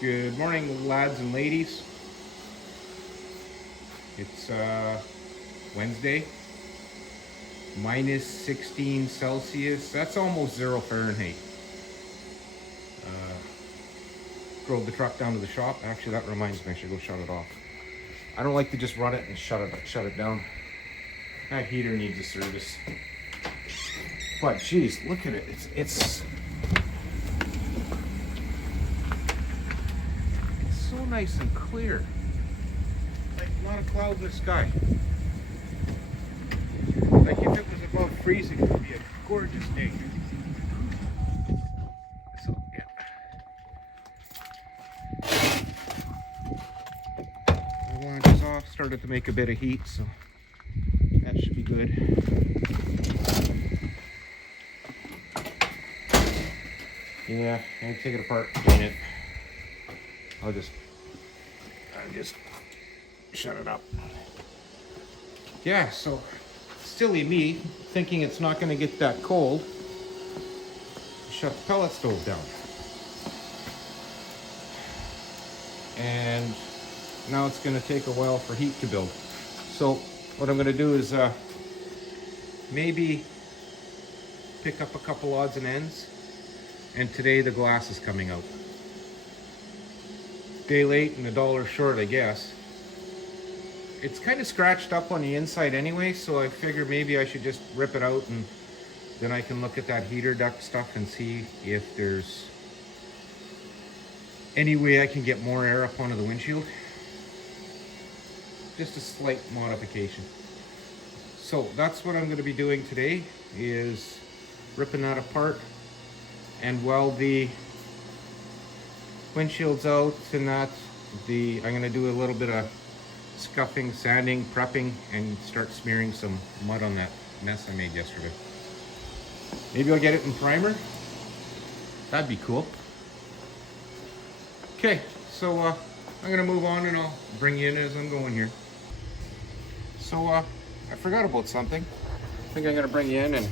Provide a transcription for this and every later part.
Good morning, lads and ladies. It's Wednesday, minus 16 Celsius. That's almost 0 Fahrenheit. Drove the truck down to the shop. Actually, that reminds me, I should go shut it off. I don't like to just run it and shut it down. That heater needs a service. But geez, look at it. It's so nice and clear. Like not a cloud in the sky. Like if it was above freezing, it would be a gorgeous day. So yeah. The launch is off, started to make a bit of heat, so that should be good. Yeah, I'll take it apart in a minute. I'll just shut it up. Yeah, so silly me thinking it's not going to get that cold. Shut the pellet stove down. And now it's going to take a while for heat to build. So what I'm going to do is maybe pick up a couple odds and ends. And today the glass is coming out. Day late and $1 short, I guess. It's kind of scratched up on the inside anyway, so I figure maybe I should just rip it out and then I can look at that heater duct stuff and see if there's any way I can get more air up onto the windshield. Just a slight modification. So that's what I'm going to be doing today, is ripping that apart. And while the windshield's out and that, I'm going to do a little bit of scuffing, sanding, prepping, and start smearing some mud on that mess I made yesterday. Maybe I'll get it in primer. That'd be cool. Okay, so I'm going to move on and I'll bring you in as I'm going here. So I forgot about something. I think I'm going to bring you in and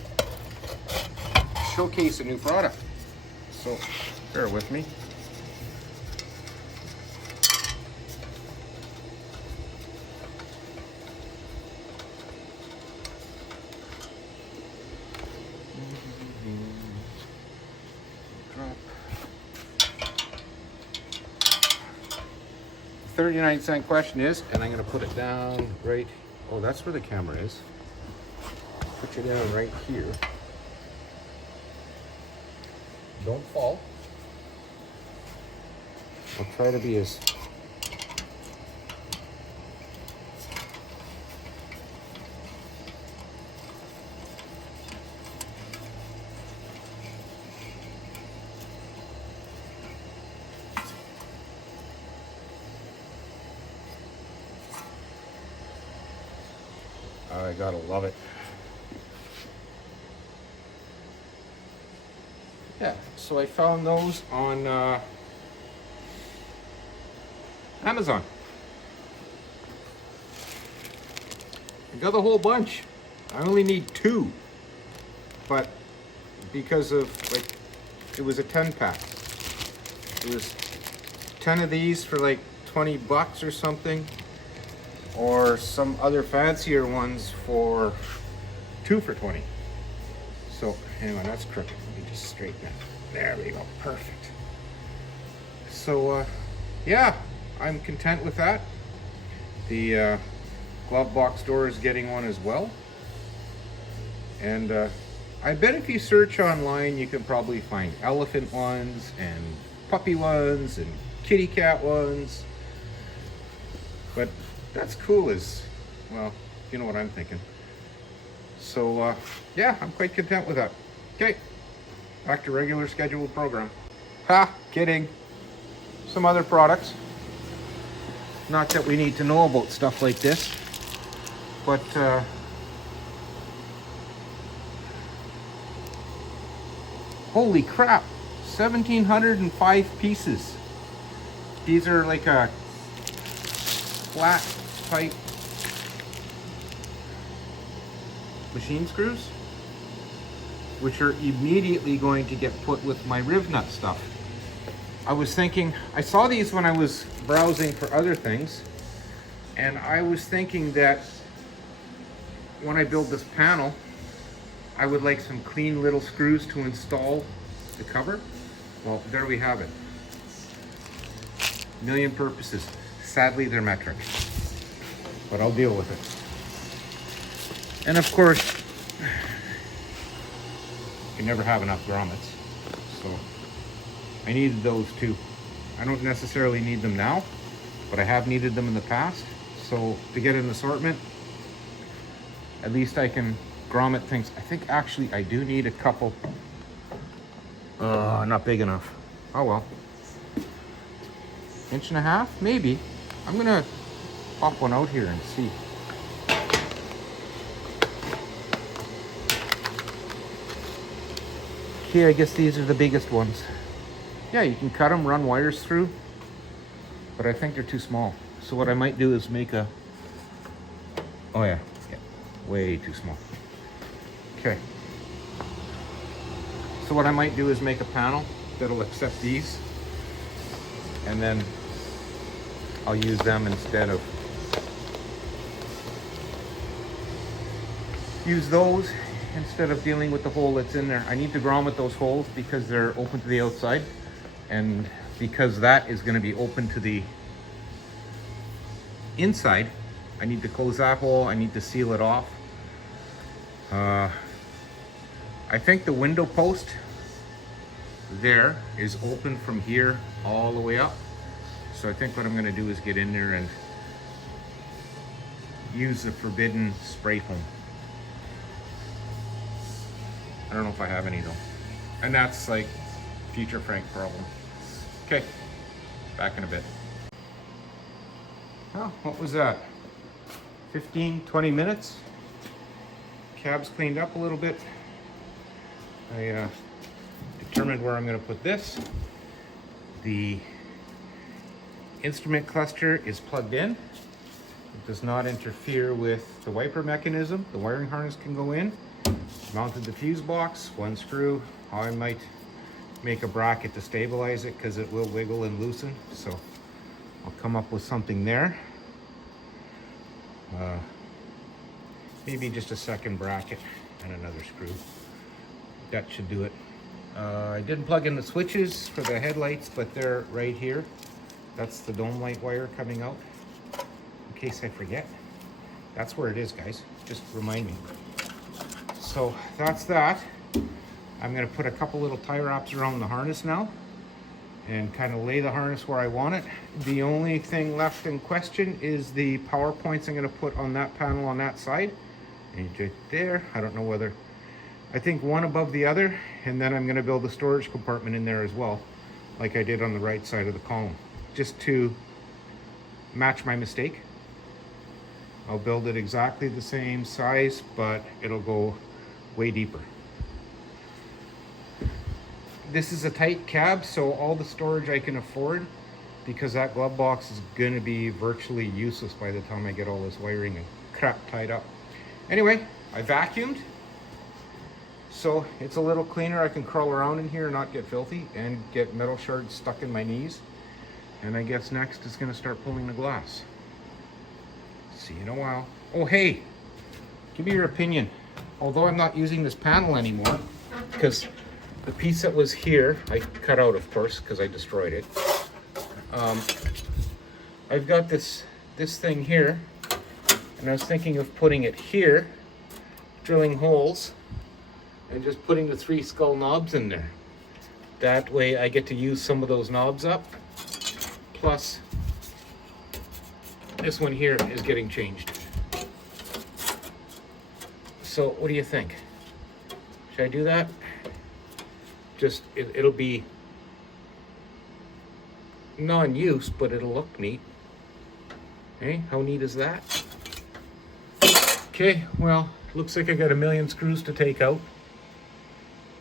showcase a new product. So bear with me. Drop. 39-cent question is, and I'm going to put it down right. Oh, that's where the camera is. Put you down right here. Don't fall. I'll try to be as I gotta love it. Yeah, so I found those on Amazon. I got a whole bunch. I only need 2, but because of like it was a 10-pack. It was 10 of these for like $20 or something, or some other fancier ones for 2 for 20. So anyway, that's crooked. Let me just straighten that. There we go, perfect. So yeah, I'm content with that. The glove box door is getting one as well. And I bet if you search online, you can probably find elephant ones and puppy ones and kitty cat ones. But that's cool as, well, you know what I'm thinking. So yeah, I'm quite content with that. Okay, back to regular scheduled program. Ha, kidding. Some other products. Not that we need to know about stuff like this, but holy crap, 1,705 pieces. These are like a flat type machine screws, which are immediately going to get put with my riv nut stuff. I was thinking, I saw these when I was browsing for other things, and I was thinking that when I build this panel, I would like some clean little screws to install the cover. Well, there we have it. Million purposes. Sadly, they're metric, but I'll deal with it. And of course, you never have enough grommets, so I needed those too. I don't necessarily need them now, but I have needed them in the past. So to get an assortment, at least I can grommet things. I think actually I do need a couple. Not big enough. Oh well. 1.5 inches, maybe. I'm gonna pop one out here and see. Okay, I guess these are the biggest ones. Yeah, you can cut them, run wires through, but I think they're too small. So what I might do is make a, oh yeah, way too small. Okay. So what I might do is make a panel that'll accept these, and then I'll use them instead of dealing with the hole that's in there. I need to grommet those holes because they're open to the outside, and because that is going to be open to the inside, I need to close that hole. I need to seal it off. I think the window post there is open from here all the way up. So I think what I'm going to do is get in there and use the forbidden spray foam. I don't know if I have any though. And that's like future Frank problem. Okay, back in a bit. Oh, what was that? 15, 20 minutes. Cab's cleaned up a little bit. I determined where I'm going to put this. The instrument cluster is plugged in. It does not interfere with the wiper mechanism. The wiring harness can go in. Mounted the fuse box, one screw. I might make a bracket to stabilize it because it will wiggle and loosen. So I'll come up with something there. Maybe just a second bracket and another screw. That should do it. I didn't plug in the switches for the headlights, but they're right here. That's the dome light wire coming out. In case I forget. That's where it is, guys. Just remind me. So that's that. I'm going to put a couple little tie wraps around the harness now and kind of lay the harness where I want it. The only thing left in question is the power points I'm going to put on that panel on that side. And right there. I don't know whether, I think one above the other, and then I'm going to build a storage compartment in there as well, like I did on the right side of the column, just to match my mistake. I'll build it exactly the same size, but it'll go way deeper. This is a tight cab, so all the storage I can afford, because that glove box is going to be virtually useless by the time I get all this wiring and crap tied up. Anyway, I vacuumed, so it's a little cleaner. I can crawl around in here and not get filthy and get metal shards stuck in my knees. And I guess next is going to start pulling the glass. See you in a while. Oh, hey, give me your opinion. Although I'm not using this panel anymore, because the piece that was here, I cut out, of course, because I destroyed it. I've got this thing here, and I was thinking of putting it here, drilling holes, and just putting the 3 skull knobs in there. That way I get to use some of those knobs up. Plus, this one here is getting changed. So what do you think? Should I do that? Just, it'll be non-use, but it'll look neat. Hey, how neat is that? Okay, well, looks like I got a million screws to take out.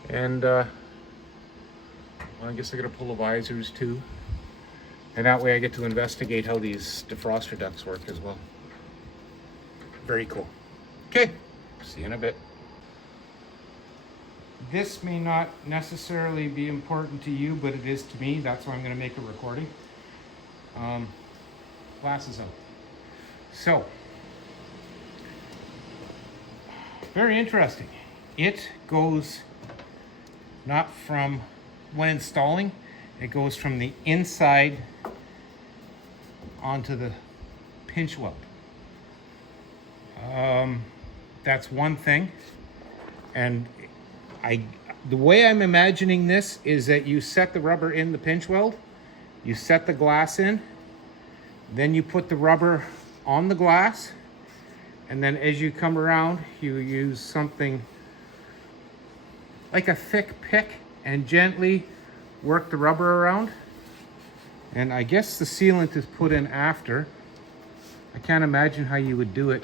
And well, I guess I gotta pull the visors too. And that way I get to investigate how these defroster ducts work as well. Very cool. Okay, see you in a bit. this may not necessarily be important to you, but it is to me. That's why I'm going to make a recording. Glasses out. So, very interesting. It goes not from, when installing, it goes from the inside onto the pinch weld. That's one thing. And the way I'm imagining this is that you set the rubber in the pinch weld, you set the glass in, then you put the rubber on the glass, and then as you come around, you use something like a thick pick and gently work the rubber around. And I guess the sealant is put in after. I can't imagine how you would do it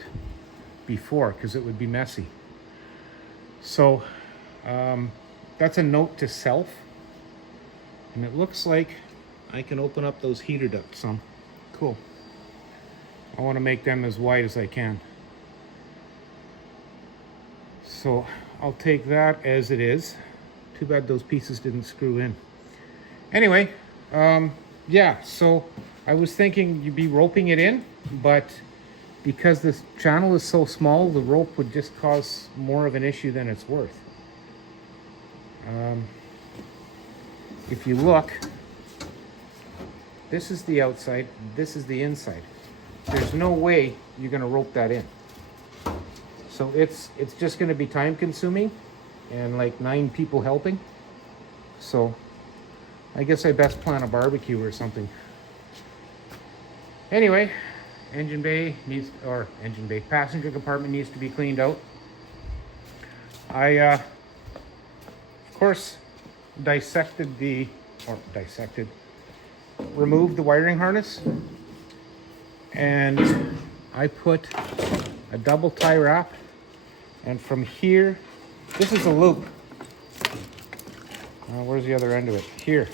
before, because it would be messy. So that's a note to self. And it looks like I can open up those heater ducts some. Cool. I want to make them as wide as I can. So I'll take that as it is. Too bad those pieces didn't screw in. Anyway, yeah, so I was thinking you'd be roping it in, but because this channel is so small, the rope would just cause more of an issue than it's worth. If you look, this is the outside, this is the inside. There's no way you're gonna rope that in. So it's just gonna be time consuming and like 9 people helping. So I guess I best plan a barbecue or something. Anyway, passenger compartment needs to be cleaned out. I, of course, removed the wiring harness, and I put a double tie wrap, and from here, this is a loop. Where's the other end of it? Here.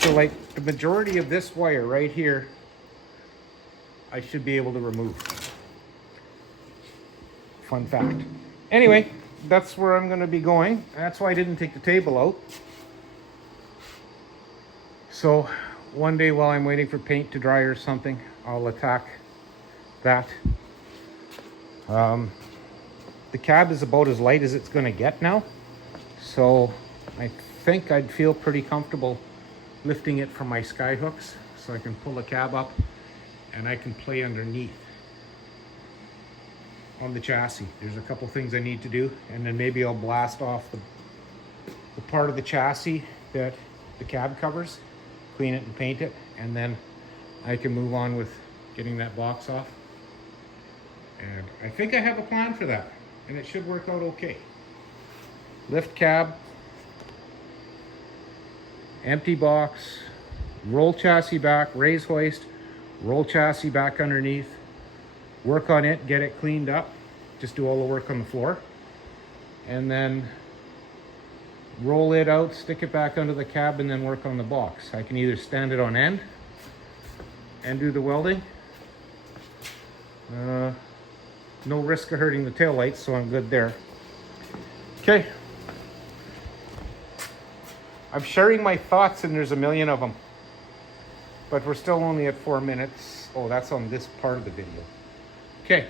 So like the majority of this wire right here, I should be able to remove. Fun fact. Anyway, that's where I'm going to be going. That's why I didn't take the table out. So one day while I'm waiting for paint to dry or something, I'll attack that. The cab is about as light as it's going to get now. So I think I'd feel pretty comfortable lifting it from my sky hooks, so I can pull the cab up and I can play underneath on the chassis. There's a couple things I need to do, and then maybe I'll blast off the part of the chassis that the cab covers, clean it and paint it, and then I can move on with getting that box off. And I think I have a plan for that, and it should work out okay. Lift cab, empty box, roll chassis back, raise hoist, roll chassis back underneath, work on it, get it cleaned up, just do all the work on the floor, and then roll it out, stick it back under the cab, and then work on the box. I can either stand it on end and do the welding. No risk of hurting the taillights, so I'm good there. Okay. I'm sharing my thoughts, and there's a million of them. But we're still only at 4 minutes. Oh, that's on this part of the video. Okay.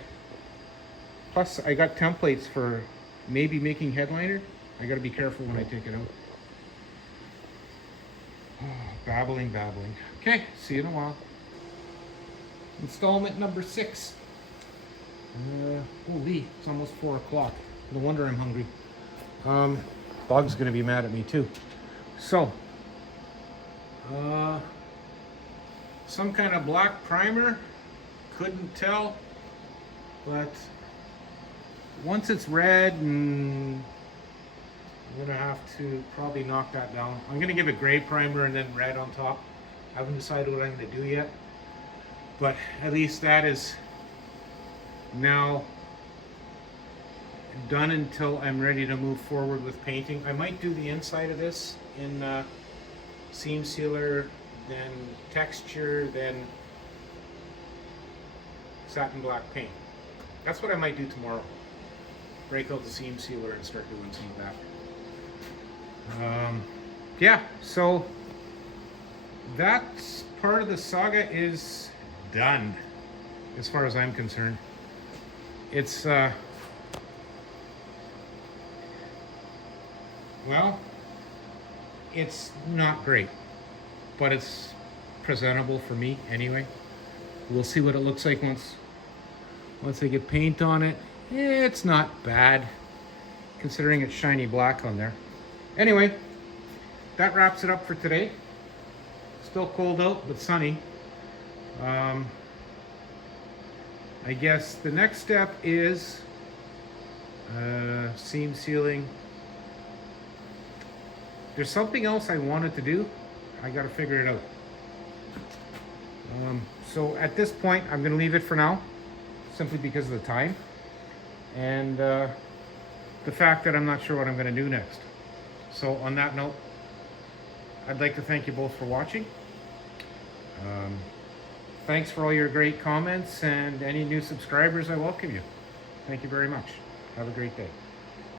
Plus, I got templates for maybe making headliner. I gotta be careful when I take it out. Oh, babbling. Okay, see you in a while. Installment number 6. Holy, it's almost 4 o'clock. No wonder I'm hungry. Dog's gonna be mad at me too. So, some kind of black primer, couldn't tell, but once it's red, and I'm gonna have to probably knock that down. I'm gonna give it gray primer and then red on top. I haven't decided what I'm gonna do yet, but at least that is now done until I'm ready to move forward with painting. I might do the inside of this in seam sealer, then texture, then satin black paint. That's what I might do tomorrow. Break out the seam sealer and start doing some of that. Yeah, so that part of the saga is done, as far as I'm concerned. It's, well, it's not great, but it's presentable for me anyway. We'll see what it looks like once I get paint on it. It's not bad, considering it's shiny black on there. Anyway, that wraps it up for today. Still cold out, but sunny. I guess the next step is seam sealing. There's something else I wanted to do. I gotta figure it out. So at this point, I'm gonna leave it for now, simply because of the time and the fact that I'm not sure what I'm gonna do next. So on that note, I'd like to thank you both for watching. Thanks for all your great comments, and any new subscribers, I welcome you. Thank you very much. Have a great day.